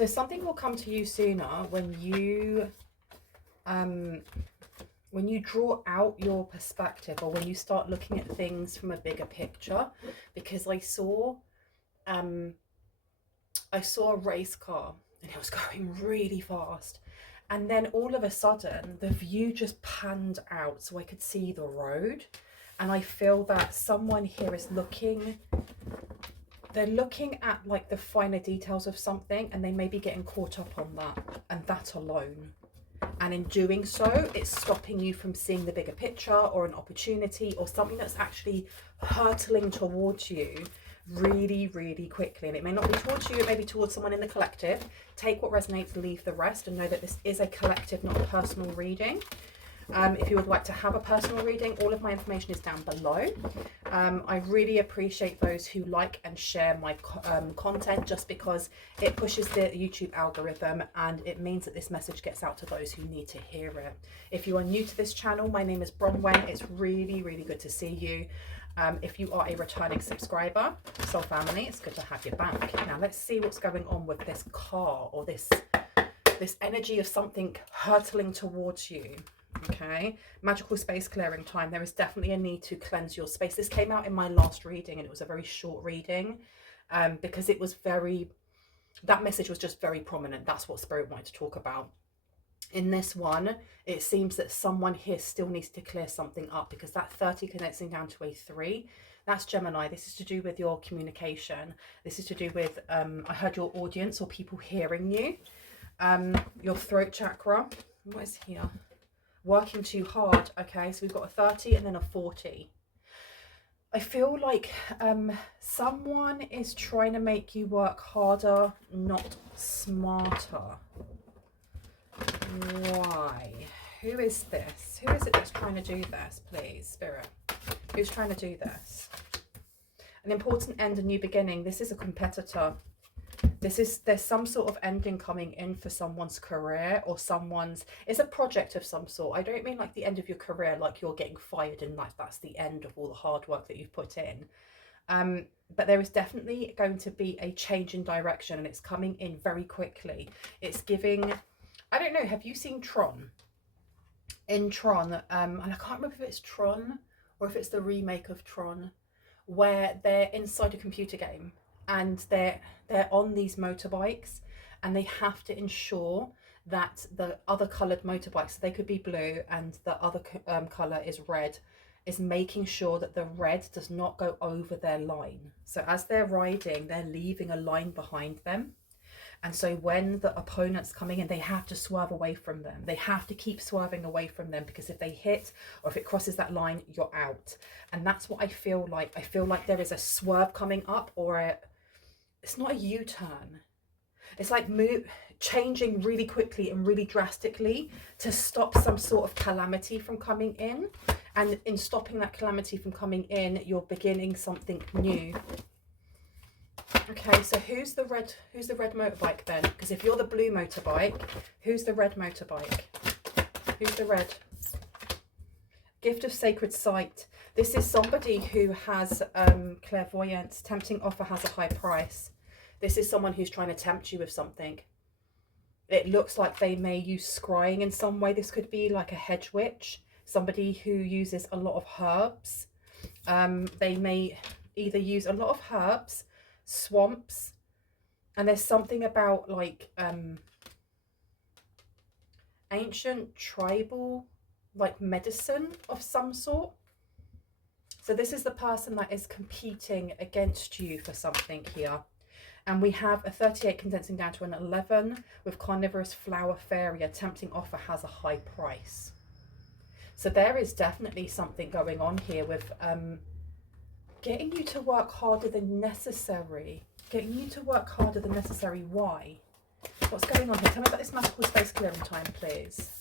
So something will come to you sooner when you draw out your perspective, or when you start looking at things from a bigger picture. Because I saw a race car and it was going really fast, and then all of a sudden the view just panned out so I could see the road. And I feel that someone here is they're looking at like the finer details of something, and they may be getting caught up on that and that alone. And in doing so, it's stopping you from seeing the bigger picture, or an opportunity, or something that's actually hurtling towards you really, really quickly. And it may not be towards you, it may be towards someone in the collective. Take what resonates, leave the rest, and know that this is a collective, not a personal reading. If you would like to have a personal reading, all of my information is down below. I really appreciate those who like and share my content, just because it pushes the YouTube algorithm, and it means that this message gets out to those who need to hear it. If you are new to this channel, my name is Bronwen. It's really, really good to see you. If you are a returning subscriber, soul family, it's good to have you back. Now let's see what's going on with this car, or this energy of something hurtling towards you. Okay, magical space clearing time. There is definitely a need to cleanse your space. This came out in my last reading, and it was a very short reading, because it was that message was just very prominent. That's what Spirit wanted to talk about. In this one, it seems that someone here still needs to clear something up, because that 30 condensing down to a 3, that's Gemini. This is to do with your communication. This is to do with, I heard, your audience, or people hearing you. Your throat chakra. What is here? Working too hard. Okay, so we've got a 30 and then a 40. I feel like someone is trying to make you work harder, not smarter. Why? Who is this? Who is it that's trying to do this, please, Spirit? Who's trying to do this? An important end, a new beginning. This is a competitor. There's some sort of ending coming in for someone's career, or it's a project of some sort. I don't mean like the end of your career, like you're getting fired and like that's the end of all the hard work that you've put in. But there is definitely going to be a change in direction, and it's coming in very quickly. It's giving, I don't know, have you seen Tron? In Tron, and I can't remember if it's Tron or if it's the remake of Tron, where they're inside a computer game, and they're on these motorbikes, and they have to ensure that the other coloured motorbikes, so they could be blue and the other colour is red, is making sure that the red does not go over their line. So as they're riding, they're leaving a line behind them. And so when the opponent's coming in, they have to swerve away from them. They have to keep swerving away from them, because if they hit, or if it crosses that line, you're out. And that's what I feel like. I feel like there is a swerve coming up, or it's not a U-turn. It's like changing really quickly and really drastically to stop some sort of calamity from coming in. And in stopping that calamity from coming in, you're beginning something new. Okay, so who's the red motorbike then? Because if you're the blue motorbike, who's the red motorbike? Who's the red? Gift of sacred sight. This is somebody who has clairvoyance. Tempting offer has a high price. This is someone who's trying to tempt you with something. It looks like they may use scrying in some way. This could be like a hedge witch, somebody who uses a lot of herbs. They may either use a lot of herbs, swamps, and there's something about like ancient tribal like medicine of some sort. So this is the person that is competing against you for something here. And we have a 38 condensing down to an 11 with carnivorous flower fairy. A tempting offer has a high price. So there is definitely something going on here with getting you to work harder than necessary. Getting you to work harder than necessary. Why? What's going on here? Tell me about this magical space clearing time, please.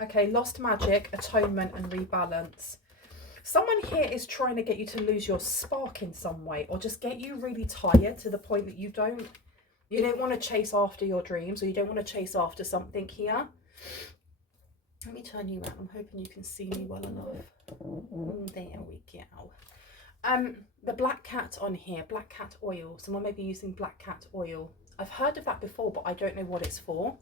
Okay, lost magic, atonement, and rebalance. Someone here is trying to get you to lose your spark in some way, or just get you really tired to the point that you don't want to chase after your dreams, or you don't want to chase after something here. Let me turn you around. I'm hoping you can see me well enough. There we go. The black cat on here, black cat oil. Someone may be using black cat oil. I've heard of that before, but I don't know what it's for.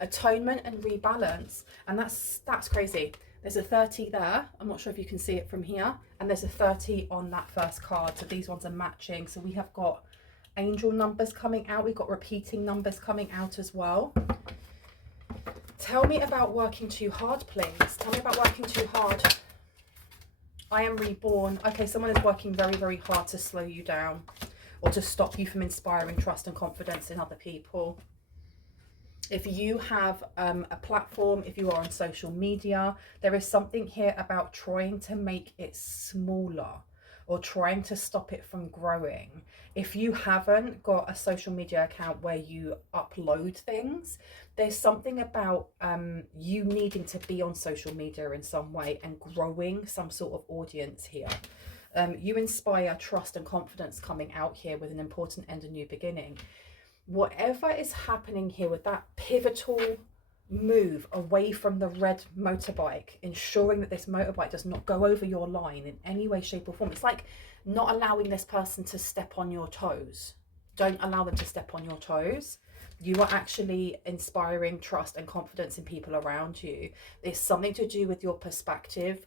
Atonement and rebalance, and that's crazy. There's a 30 there. I'm not sure if you can see it from here, and there's a 30 on that first card. So these ones are matching. So we have got angel numbers coming out. We've got repeating numbers coming out as well. Tell me about working too hard, please. Tell me about working too hard. I am reborn. Okay, someone is working very, very hard to slow you down or to stop you from inspiring trust and confidence in other people. If you have a platform, if you are on social media, there is something here about trying to make it smaller or trying to stop it from growing. If you haven't got a social media account where you upload things, there's something about you needing to be on social media in some way and growing some sort of audience here. You inspire trust and confidence coming out here with an important end and new beginning. Whatever is happening here with that pivotal move away from the red motorbike, ensuring that this motorbike does not go over your line in any way, shape or form. It's like not allowing this person to step on your toes. Don't allow them to step on your toes. You are actually inspiring trust and confidence in people around you. It's something to do with your perspective,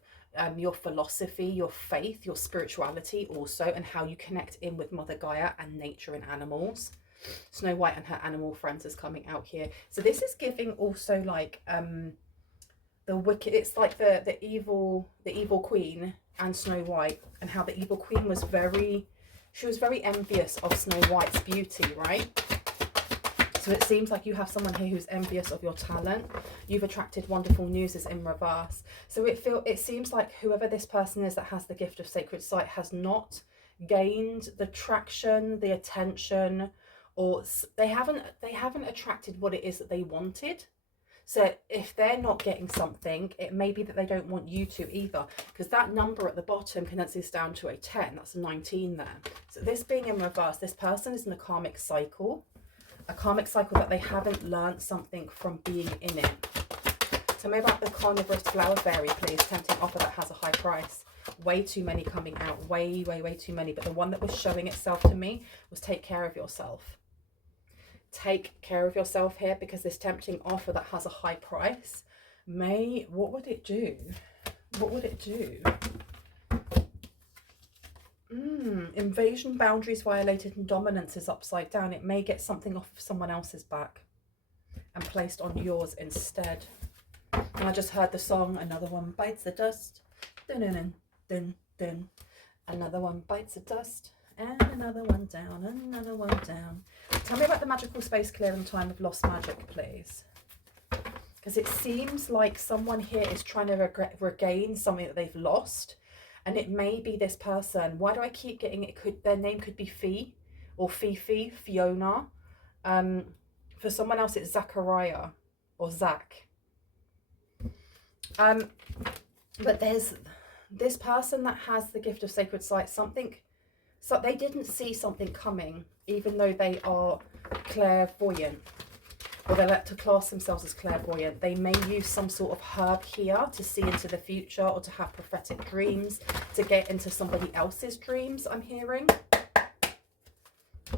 your philosophy, your faith, your spirituality also, and how you connect in with Mother Gaia and nature and animals. Snow White and her animal friends is coming out here. So this is giving also like the wicked, it's like the evil queen and Snow White, and how the evil queen was very envious of Snow White's beauty, right? So it seems like you have someone here who's envious of your talent. You've attracted wonderful news is in reverse. So it seems like whoever this person is that has the gift of sacred sight has not gained the traction, the attention, or they haven't attracted what it is that they wanted. So if they're not getting something, it may be that they don't want you to either, because that number at the bottom condenses down to a 10. That's a 19 there. So this being in reverse, this person is in a karmic cycle that they haven't learned something from being in it. Tell me about the carnivorous flower fairy, please. Tempting offer that has a high price. Way too many coming out, way too many. But the one that was showing itself to me was take care of yourself. Take care of yourself here, because this tempting offer that has a high price what would it do? Invasion, boundaries violated, and dominance is upside down. It may get something off of someone else's back and placed on yours instead. And I just heard the song, another one bites the dust. Dun dun dun dun. Another one bites the dust. And another one down, another one down. Tell me about the magical space clearing time of lost magic, please. Because it seems like someone here is trying to regain something that they've lost. And it may be this person. Why do I keep getting it? Their name could be Fee or Fifi, Fiona. For someone else, it's Zachariah or Zach. But there's this person that has the gift of sacred sight. So they didn't see something coming, even though they are clairvoyant, or they like to class themselves as clairvoyant. They may use some sort of herb here to see into the future, or to have prophetic dreams, to get into somebody else's dreams, I'm hearing.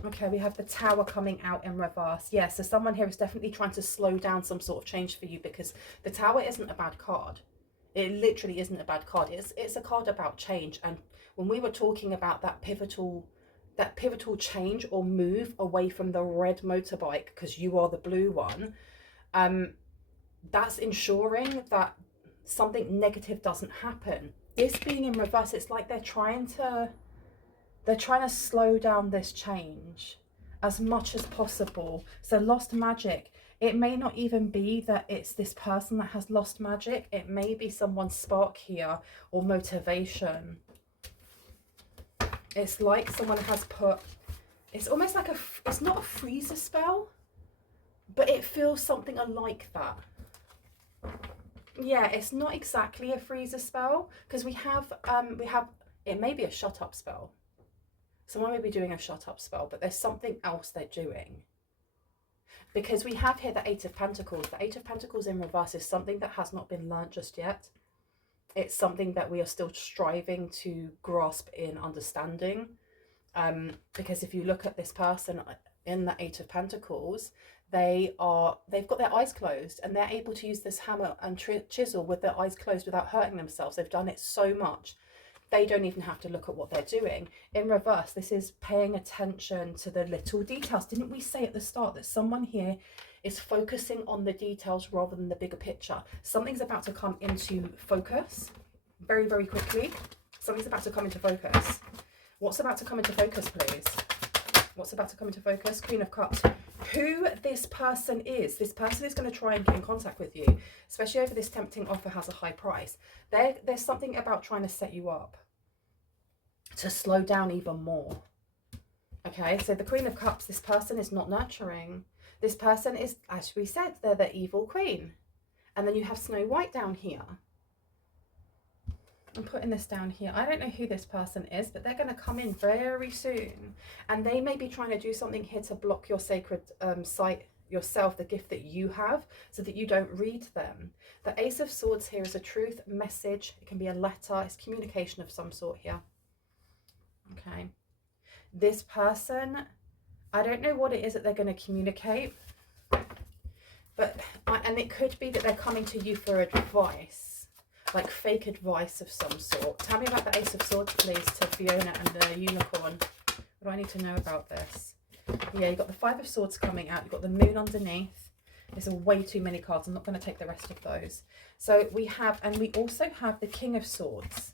Okay, we have the Tower coming out in reverse. Yeah, so someone here is definitely trying to slow down some sort of change for you, because the Tower isn't a bad card. It literally isn't a bad card. It's a card about change. And when we were talking about that pivotal change or move away from the red motorbike, because you are the blue one, that's ensuring that something negative doesn't happen. This being in reverse, it's like they're trying to slow down this change as much as possible. So lost magic. It may not even be that it's this person that has lost magic. It may be someone's spark here or motivation. It's like someone has put, it's almost like it's not a freezer spell, but it feels something like that. Yeah, it's not exactly a freezer spell, because we have, it may be a shut up spell. Someone may be doing a shut up spell, but there's something else they're doing. Because we have here the Eight of Pentacles. The Eight of Pentacles in reverse is something that has not been learnt just yet. It's something that we are still striving to grasp in understanding. Because if you look at this person in the Eight of Pentacles, they've got their eyes closed, and they're able to use this hammer and chisel with their eyes closed without hurting themselves. They've done it so much they don't even have to look at what they're doing. In reverse, this is paying attention to the little details. Didn't we say at the start that someone here is focusing on the details rather than the bigger picture? Something's about to come into focus very, very quickly. Something's about to come into focus. What's about to come into focus, please? What's about to come into focus? Queen of Cups. Who this person is. This person is going to try and get in contact with you, especially over this tempting offer has a high price. There's something about trying to set you up to slow down even more. Okay, so the Queen of Cups, this person is not nurturing. This person is, as we said, they're the evil queen. And then you have Snow White down here. I'm putting this down here. I don't know who this person is, but they're going to come in very soon. And they may be trying to do something here to block your sacred sight yourself, the gift that you have, so that you don't read them. The Ace of Swords here is a truth message. It can be a letter. It's communication of some sort here. Okay. This person, I don't know what it is that they're going to communicate. But, and it could be that they're coming to you for advice. Like fake advice of some sort. Tell me about the Ace of Swords, please, to Fiona and the Unicorn. What do I need to know about this? Yeah, you've got the Five of Swords coming out. You've got the Moon underneath. There's way too many cards. I'm not going to take the rest of those. So we have, and we also have the King of Swords.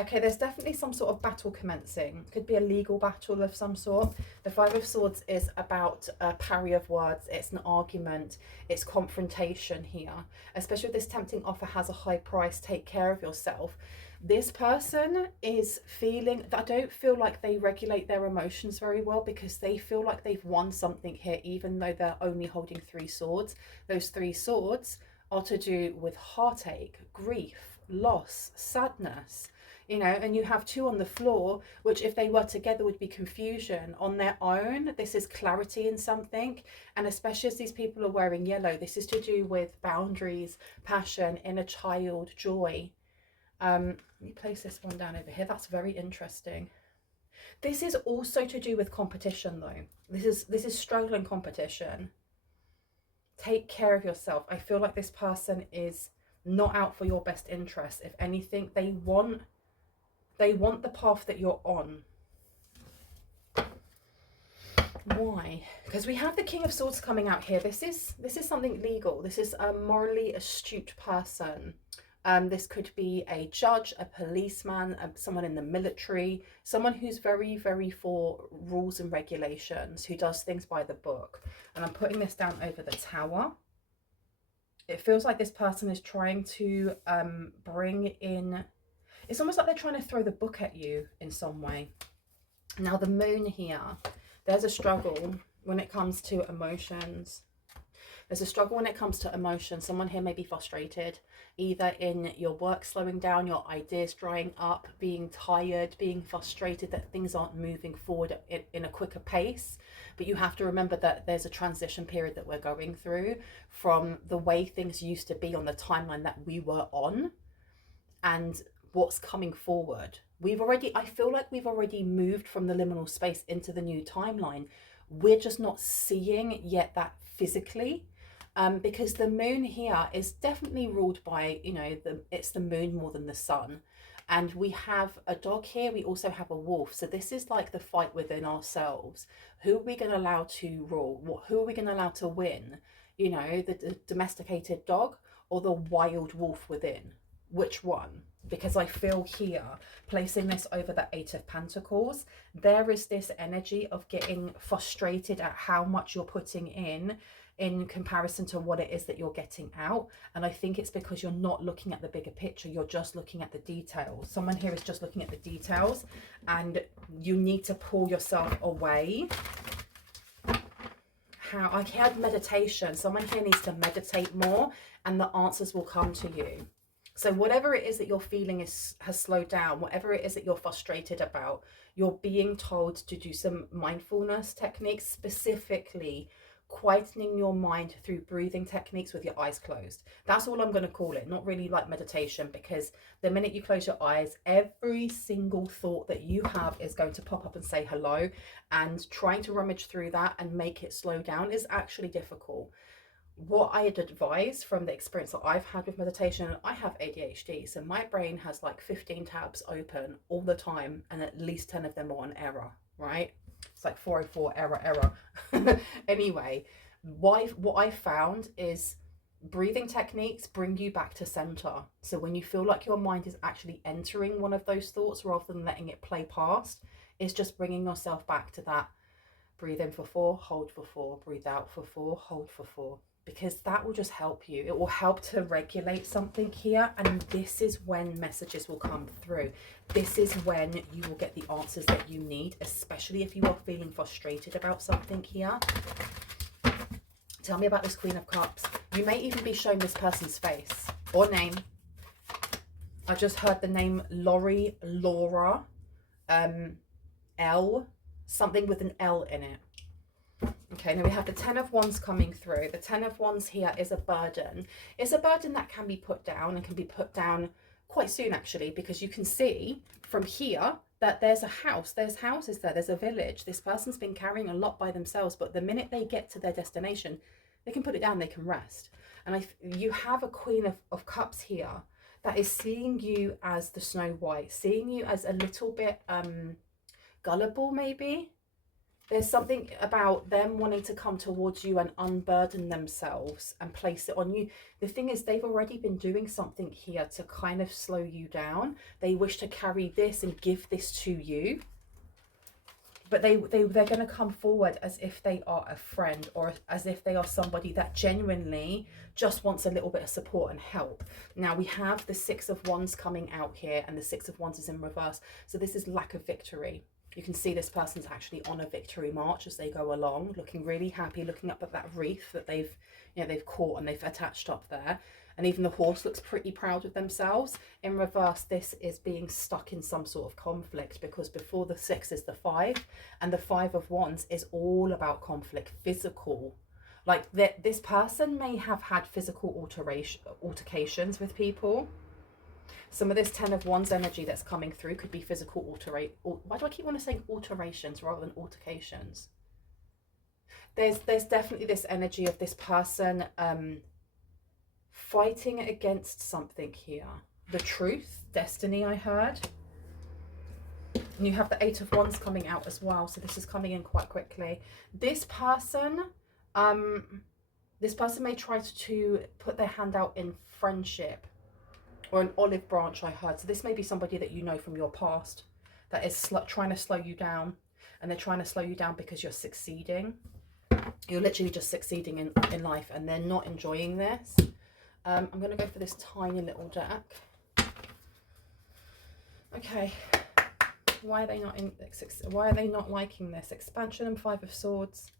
Okay, there's definitely some sort of battle commencing. Could be a legal battle of some sort. The Five of Swords is about a parry of words. It's an argument. It's confrontation here. Especially if this tempting offer has a high price, take care of yourself. This person is feeling, I don't feel like they regulate their emotions very well, because they feel like they've won something here, even though they're only holding 3 swords. Those 3 swords are to do with heartache, grief, loss, sadness. You know, and you have 2 on the floor, which if they were together would be confusion. On their own, this is clarity in something. And especially as these people are wearing yellow, this is to do with boundaries, passion, inner child, joy. Let me place this one down over here. That's very interesting. This is also to do with competition, though. This is struggle and competition. Take care of yourself. I feel like this person is not out for your best interest. If anything, they want the path that you're on. Why? Because we have the King of Swords coming out here. This is something legal. This is a morally astute person. This could be a judge, a policeman, someone in the military, someone who's very, very for rules and regulations, who does things by the book. And I'm putting this down over the Tower. It feels like this person is trying to bring in... It's almost like they're trying to throw the book at you in some way. Now the Moon here, there's a struggle when it comes to emotions. There's a struggle when it comes to emotions. Someone here may be frustrated, either in your work slowing down, your ideas drying up, being tired, being frustrated that things aren't moving forward in a quicker pace. But you have to remember that there's a transition period that we're going through from the way things used to be on the timeline that we were on, and what's coming forward. I feel like we've already moved from the liminal space into the new timeline. We're just not seeing yet that physically, because the Moon here is definitely ruled by, you know, it's the Moon more than the Sun. And we have a dog here. We also have a wolf. So this is like the fight within ourselves. Who are we going to allow to rule? Who are we going to allow to win? You know, the domesticated dog or the wild wolf within? Which one? Because I feel here, placing this over the Eight of Pentacles, there is this energy of getting frustrated at how much you're putting in comparison to what it is that you're getting out. And I think it's because you're not looking at the bigger picture. You're just looking at the details. Someone here is just looking at the details, and you need to pull yourself away. I had meditation. Someone here needs to meditate more, and the answers will come to you. So whatever it is that you're feeling has slowed down, whatever it is that you're frustrated about, you're being told to do some mindfulness techniques, specifically quietening your mind through breathing techniques with your eyes closed. That's all I'm going to call it, not really like meditation, because the minute you close your eyes, every single thought that you have is going to pop up and say hello, and trying to rummage through that and make it slow down is actually difficult. What I'd advise from the experience that I've had with meditation, I have ADHD, so my brain has like 15 tabs open all the time, and at least 10 of them are on error, right? It's like 404 error. Anyway, what I found is breathing techniques bring you back to center. So when you feel like your mind is actually entering one of those thoughts rather than letting it play past, it's just bringing yourself back to that. Breathe in for 4, hold for 4, breathe out for 4, hold for 4. Because that will just help you. It will help to regulate something here. And this is when messages will come through. This is when you will get the answers that you need, especially if you are feeling frustrated about something here. Tell me about this Queen of Cups. You may even be shown this person's face or name. I just heard the name Lori, Laura, L, something with an L in it. Okay, now we have the 10 of Wands coming through. The 10 of Wands here is a burden. It's a burden that can be put down, and can be put down quite soon actually, because you can see from here that there's a house, there's houses there, there's a village. This person's been carrying a lot by themselves, but the minute they get to their destination, they can put it down, they can rest. And you have a Queen of Cups here that is seeing you as the Snow White, seeing you as a little bit gullible maybe. There's something about them wanting to come towards you and unburden themselves and place it on you. The thing is, they've already been doing something here to kind of slow you down. They wish to carry this and give this to you. But they're going to come forward as if they are a friend, or as if they are somebody that genuinely just wants a little bit of support and help. Now we have the 6 of Wands coming out here, and the 6 of Wands is in reverse. So this is lack of victory. You can see this person's actually on a victory march as they go along, looking really happy, looking up at that wreath that they've caught and they've attached up there. And even the horse looks pretty proud of themselves. In reverse, this is being stuck in some sort of conflict, because before the 6 is the 5, and the 5 of Wands is all about conflict, physical. Like this person may have had physical altercations with people. Some of this 10 of Wands energy that's coming through could be physical why do I keep wanting to say alterations rather than altercations? There's definitely this energy of this person fighting against something here. The truth, destiny, I heard. And you have the 8 of Wands coming out as well, so this is coming in quite quickly. This person may try to put their hand out in friendship, or an olive branch, I heard. So this may be somebody that you know from your past that is trying to slow you down. And they're trying to slow you down because you're succeeding. You're literally just succeeding in life, and they're not enjoying this. I'm going to go for this tiny little deck. Okay. Why are they not liking this? Expansion and 5 of Swords.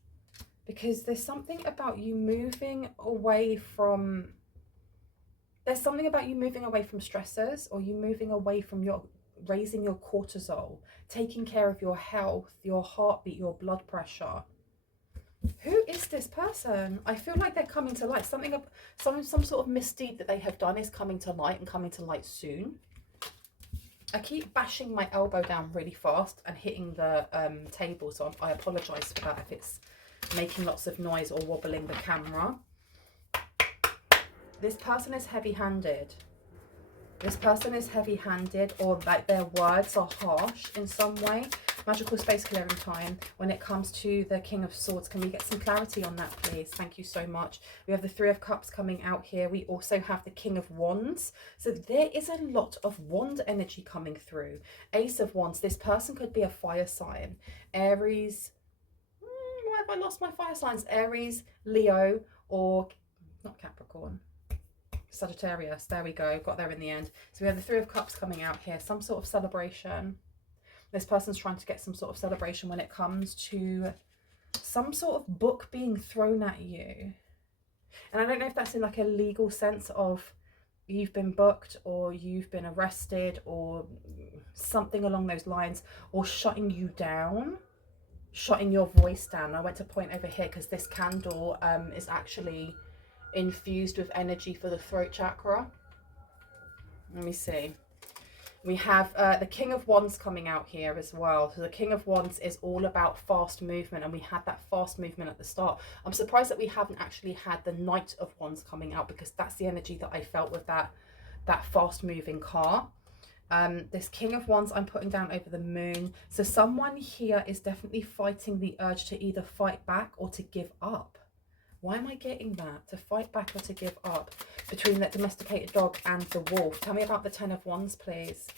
Because there's something about you moving away from... There's something about you moving away from stressors, or you moving away from raising your cortisol, taking care of your health, your heartbeat, your blood pressure. Who is this person? I feel like they're coming to light. Some sort of misdeed that they have done is coming to light, and coming to light soon. I keep bashing my elbow down really fast and hitting the table, so I apologise for that if it's making lots of noise or wobbling the camera. This person is heavy-handed. This person is heavy-handed, or like their words are harsh in some way. Magical space clearing time. When it comes to the King of Swords, can we get some clarity on that, please? Thank you so much. We have the 3 of Cups coming out here. We also have the King of Wands. So there is a lot of wand energy coming through. Ace of Wands. This person could be a fire sign. Aries. Why have I lost my fire signs? Aries, Leo, or not Capricorn. Sagittarius. There we go, got there in the end. So we have the 3 of Cups coming out here, some sort of celebration. This person's trying to get some sort of celebration when it comes to some sort of book being thrown at you. And I don't know if that's in like a legal sense of you've been booked, or you've been arrested, or something along those lines, or shutting you down. shutting your voice down. I went to point over here because this candle is actually infused with energy for the throat chakra. Let me see. We have the King of Wands coming out here as well. So the King of Wands is all about fast movement, and we had that fast movement at the start. I'm surprised that we haven't actually had the Knight of Wands coming out, because that's the energy that I felt with that fast moving car. This King of Wands I'm putting down over the moon. So someone here is definitely fighting the urge to either fight back or to give up. Why am I getting that? To fight back or to give up? Between that domesticated dog and the wolf. Tell me about the Ten of Wands, please.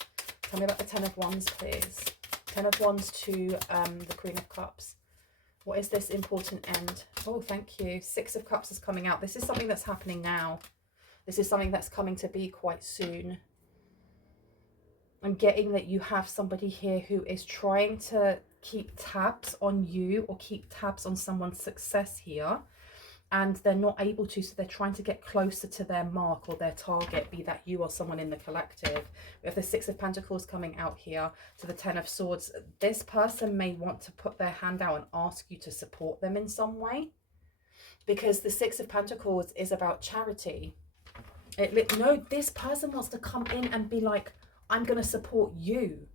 Tell me about the Ten of Wands, please. Ten of Wands to the Queen of Cups. What is this important end? Oh, thank you. Six of Cups is coming out. This is something that's happening now. This is something that's coming to be quite soon. I'm getting that you have somebody here who is trying to keep tabs on you or keep tabs on someone's success here. And they're not able to, so they're trying to get closer to their mark or their target, be that you or someone in the collective. We have the Six of Pentacles coming out here to the Ten of Swords. This person may want to put their hand out and ask you to support them in some way, because the Six of Pentacles is about charity. No, this person wants to come in and be like, I'm going to support you.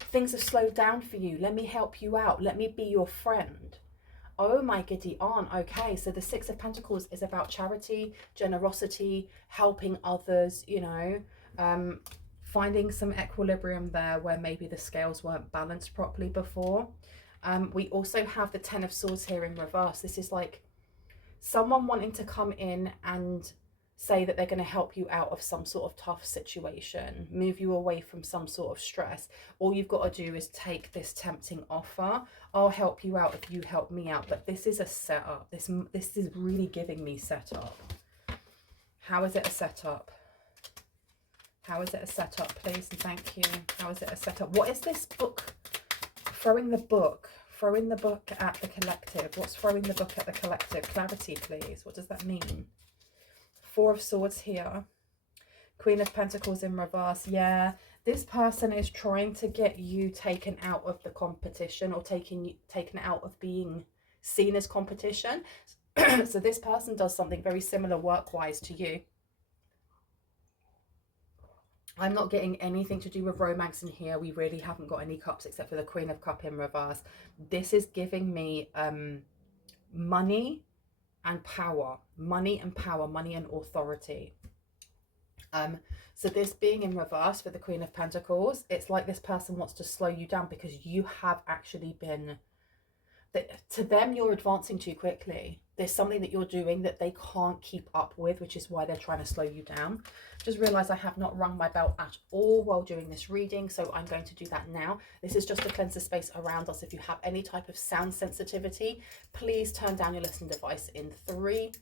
Things have slowed down for you. Let me help you out. Let me be your friend. Oh my giddy aunt. Okay, so the Six of Pentacles is about charity, generosity, helping others, you know, finding some equilibrium there where maybe the scales weren't balanced properly before. We also have the Ten of Swords here in reverse. This is like someone wanting to come in and say that they're going to help you out of some sort of tough situation, move you away from some sort of stress. All you've got to do is take this tempting offer. I'll help you out if you help me out. But this is a setup. This is really giving me setup. How is it a setup? How is it a setup, please? And thank you. How is it a setup? What is this book? Throwing the book. Throwing the book at the collective. What's throwing the book at the collective? Clarity, please. What does that mean? Four of Swords here. Queen of Pentacles in reverse. Yeah, this person is trying to get you taken out of the competition, or taken out of being seen as competition. So this person does something very similar work-wise to you. I'm not getting anything to do with romance in here. We really haven't got any cups except for the Queen of Cups in reverse. This is giving me money and power. Money and power, money and authority. So this being in reverse for the Queen of Pentacles, it's like this person wants to slow you down because you have actually been, to them, you're advancing too quickly. There's something that you're doing that they can't keep up with, which is why they're trying to slow you down. Just realize I have not rung my bell at all while doing this reading, so I'm going to do that now. This is just to cleanse the space around us. If you have any type of sound sensitivity, please turn down your listening device in 3,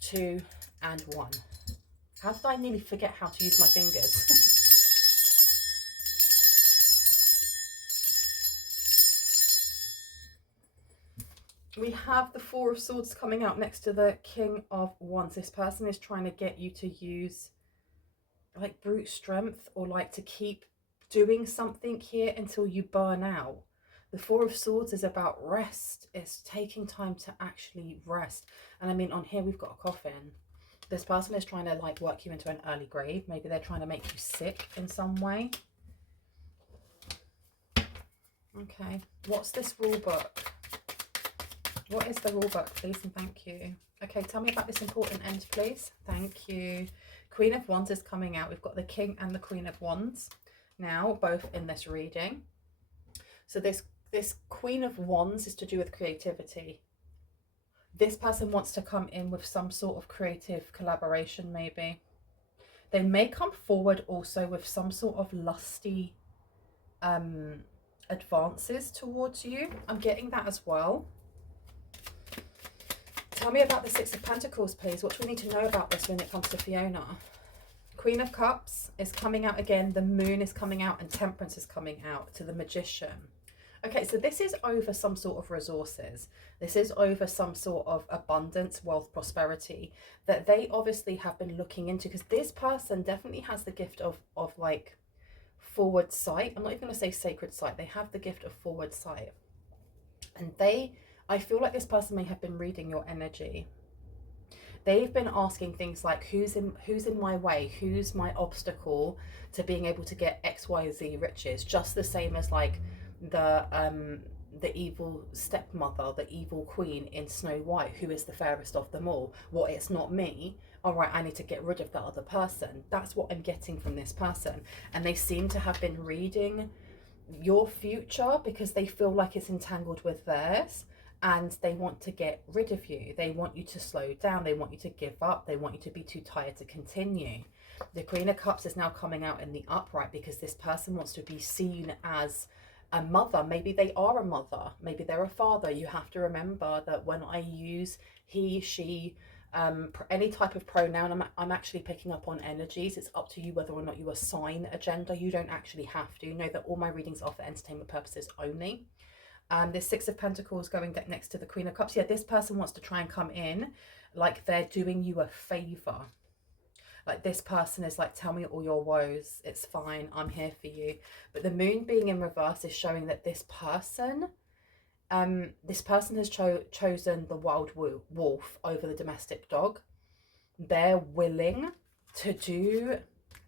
2, and 1. How did I nearly forget how to use my fingers? We have the Four of Swords coming out next to the King of Wands. This person is trying to get you to use like brute strength, or like to keep doing something here until you burn out. The Four of Swords is about rest. It's taking time to actually rest. And I mean, on here we've got a coffin. This person is trying to like work you into an early grave. Maybe they're trying to make you sick in some way. Okay, what's this rule book? What is the rule book, please, and thank you. Okay, tell me about this important end, please. Thank you. Queen of Wands is coming out. We've got the King and the Queen of Wands now, both in this reading. So this Queen of Wands is to do with creativity. This person wants to come in with some sort of creative collaboration, maybe. They may come forward also with some sort of lusty advances towards you. I'm getting that as well. Tell me about the Six of Pentacles, please. What do we need to know about this when it comes to Fiona? Queen of Cups is coming out again. The Moon is coming out, and Temperance is coming out to the Magician. Okay, so this is over some sort of resources. This is over some sort of abundance, wealth, prosperity that they obviously have been looking into, because this person definitely has the gift of like forward sight. I'm not even going to say sacred sight. They have the gift of forward sight. And I feel like this person may have been reading your energy. They've been asking things like, who's in my way, who's my obstacle to being able to get XYZ riches, just the same as like the evil stepmother, the evil queen in Snow White, who is the fairest of them all. Well, it's not me. All right, I need to get rid of that other person. That's what I'm getting from this person. And they seem to have been reading your future because they feel like it's entangled with theirs, and they want to get rid of you. They want you to slow down. They want you to give up. They want you to be too tired to continue. The Queen of Cups is now coming out in the upright because this person wants to be seen as a mother. Maybe they are a mother. Maybe they're a father. You have to remember that when I use he, she, any type of pronoun, I'm actually picking up on energies. It's up to you whether or not you assign a gender. You don't actually have to. Know that all my readings are for entertainment purposes only. This Six of Pentacles going next to the Queen of Cups. Yeah, this person wants to try and come in like they're doing you a favor. Like this person is like, tell me all your woes. It's fine. I'm here for you. But the moon being in reverse is showing that this person has chosen the wild wolf over the domestic dog. They're willing to do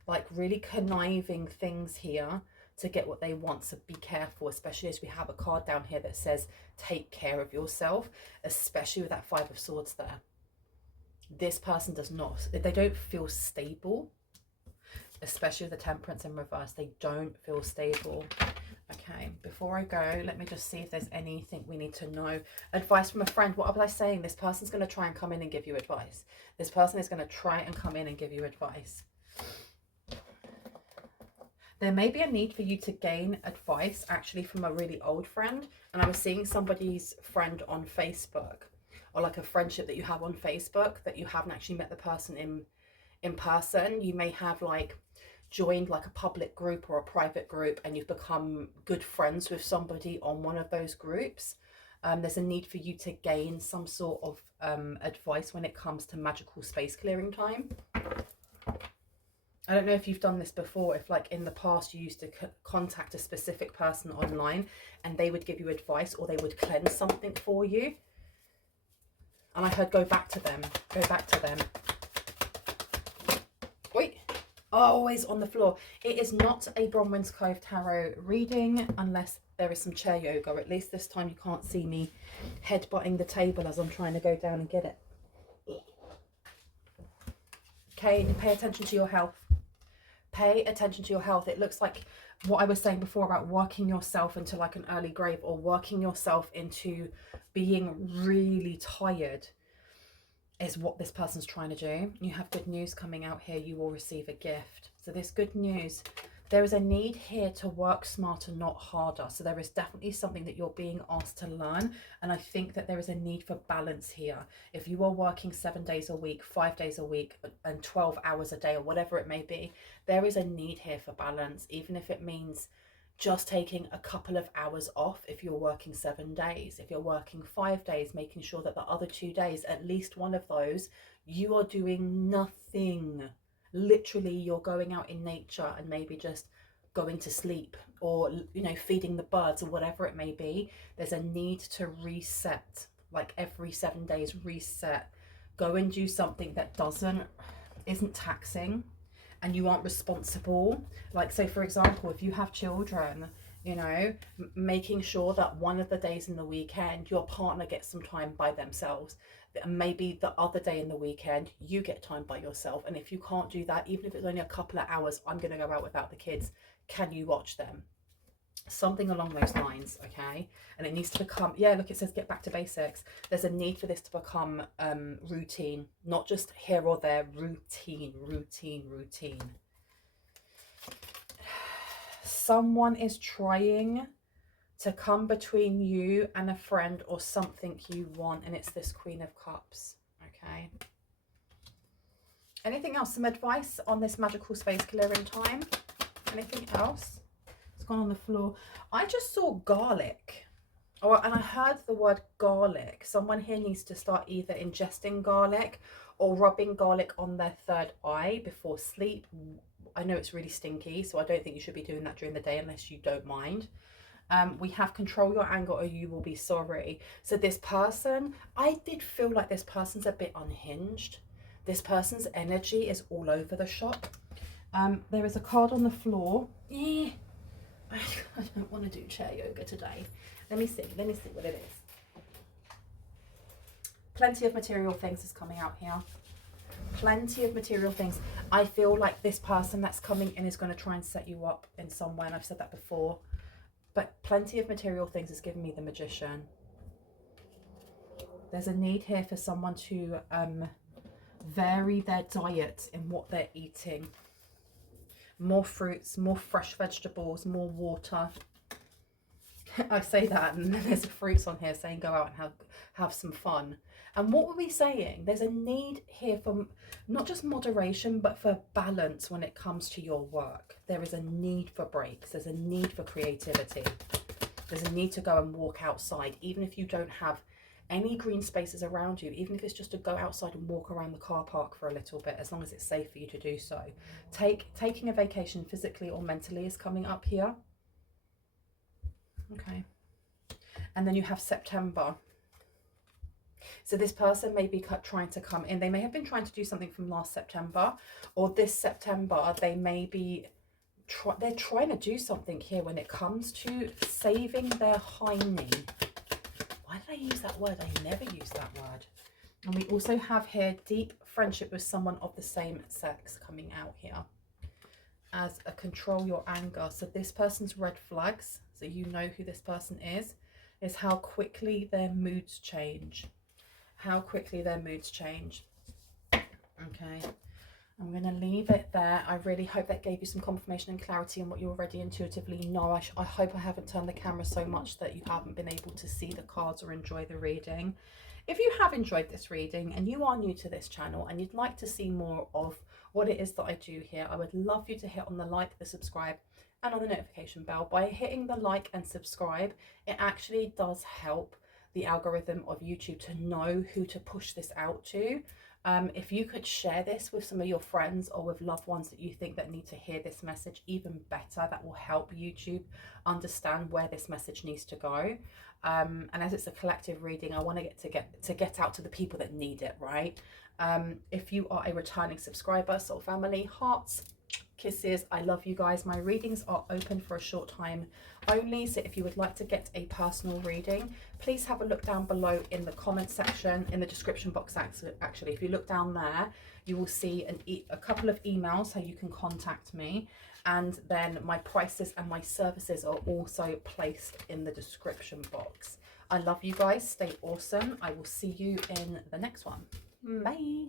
like really conniving things here to get what they want. So be careful, especially as we have a card down here that says take care of yourself, especially with that Five of Swords there. This person does not, they don't feel stable, especially with the Temperance in reverse. They don't feel stable. Okay, before I go, let me just see if there's anything we need to know. Advice from a friend. What was I saying? This person's going to try and come in and give you advice. This person is going to try and come in and give you advice. There may be a need for you to gain advice actually from a really old friend. And I was seeing somebody's friend on Facebook, or like a friendship that you have on Facebook that you haven't actually met the person in person. You may have like joined like a public group or a private group, and you've become good friends with somebody on one of those groups. There's a need for you to gain some sort of advice when it comes to magical space clearing time. I don't know if you've done this before, if like in the past you used to contact a specific person online and they would give you advice or they would cleanse something for you. And I heard go back to them, go back to them. Wait, always on the floor. It is not a Bronwyn's Cove Tarot reading unless there is some chair yoga. At least this time you can't see me headbutting the table as I'm trying to go down and get it. Okay, pay attention to your health. Pay attention to your health. It looks like what I was saying before about working yourself into like an early grave, or working yourself into being really tired, is what this person's trying to do. You have good news coming out here. You will receive a gift. So this good news, there is a need here to work smarter, not harder. So there is definitely something that you're being asked to learn. And I think that there is a need for balance here. If you are working 7 days a week, 5 days a week, and 12 hours a day, or whatever it may be, there is a need here for balance, even if it means just taking a couple of hours off. If you're working 7 days, if you're working 5 days, making sure that the other 2 days, at least one of those, you are doing nothing. Literally, you're going out in nature and maybe just going to sleep, or, you know, feeding the birds, or whatever it may be. There's a need to reset, like every 7 days, reset. Go and do something that isn't taxing, and you aren't responsible. Like, so for example, if you have children, you know, making sure that one of the days in the weekend your partner gets some time by themselves, and maybe the other day in the weekend you get time by yourself. And if you can't do that, even if it's only a couple of hours, I'm going to go out without the kids, can you watch them? Something along those lines. Okay. And it needs to become, yeah, look, it says get back to basics. There's a need for this to become routine, not just here or there. Routine. Someone is trying to come between you and a friend or something you want, and it's this Queen of Cups. Okay. Anything else? Some advice on this magical space clearing time? Anything else? It's gone on the floor. I just saw garlic. Oh, and I heard the word garlic. Someone here needs to start either ingesting garlic or rubbing garlic on their third eye before sleep. I know it's really stinky, so I don't think you should be doing that during the day unless you don't mind. We have control your anger or you will be sorry. So this person, I did feel like this person's a bit unhinged. This person's energy is all over the shop. There is a card on the floor. I don't want to do chair yoga today. Let me see what it is. Plenty of material things is coming out here. Plenty of material things. I feel like this person that's coming in is going to try and set you up in some way, and I've said that before. But plenty of material things is giving me the Magician. There's a need here for someone to vary their diet in what they're eating. More fruits, more fresh vegetables, more water. I say that, and then there's fruits on here saying go out and have some fun. And what were we saying? There's a need here for not just moderation, but for balance when it comes to your work. There is a need for breaks. There's a need for creativity. There's a need to go and walk outside, even if you don't have any green spaces around you, even if it's just to go outside and walk around the car park for a little bit, as long as it's safe for you to do so. Taking a vacation physically or mentally is coming up here. Okay. And then you have September. So this person may be trying to come in. They may have been trying to do something from last September, or this September they may be they're trying to do something here when it comes to saving their hiney. Why did I use that word? I never use that word. And we also have here deep friendship with someone of the same sex coming out here as a control your anger. So this person's red flags, so you know who this person is how quickly their moods change. How quickly their moods change. Okay, I'm going to leave it there. I really hope that gave you some confirmation and clarity on what you already intuitively know. I hope I haven't turned the camera so much that you haven't been able to see the cards or enjoy the reading. If you have enjoyed this reading and you are new to this channel and you'd like to see more of what it is that I do here, I would love you to hit on the like, the subscribe, and on the notification bell. By hitting the like and subscribe, it actually does help the algorithm of YouTube to know who to push this out to. If you could share this with some of your friends or with loved ones that you think that need to hear this message, even better. That will help YouTube understand where this message needs to go. And as it's a collective reading, I want to get out to the people that need it, right? If you are a returning subscriber, soul family, hearts, kisses, I love you guys. My readings are open for a short time only, so if you would like to get a personal reading, please have a look down below in the comment section, in the description box. Actually, if you look down there, you will see a couple of emails how you can contact me, and then my prices and my services are also placed in the description box. I love you guys. Stay awesome. I will see you in the next one. Bye.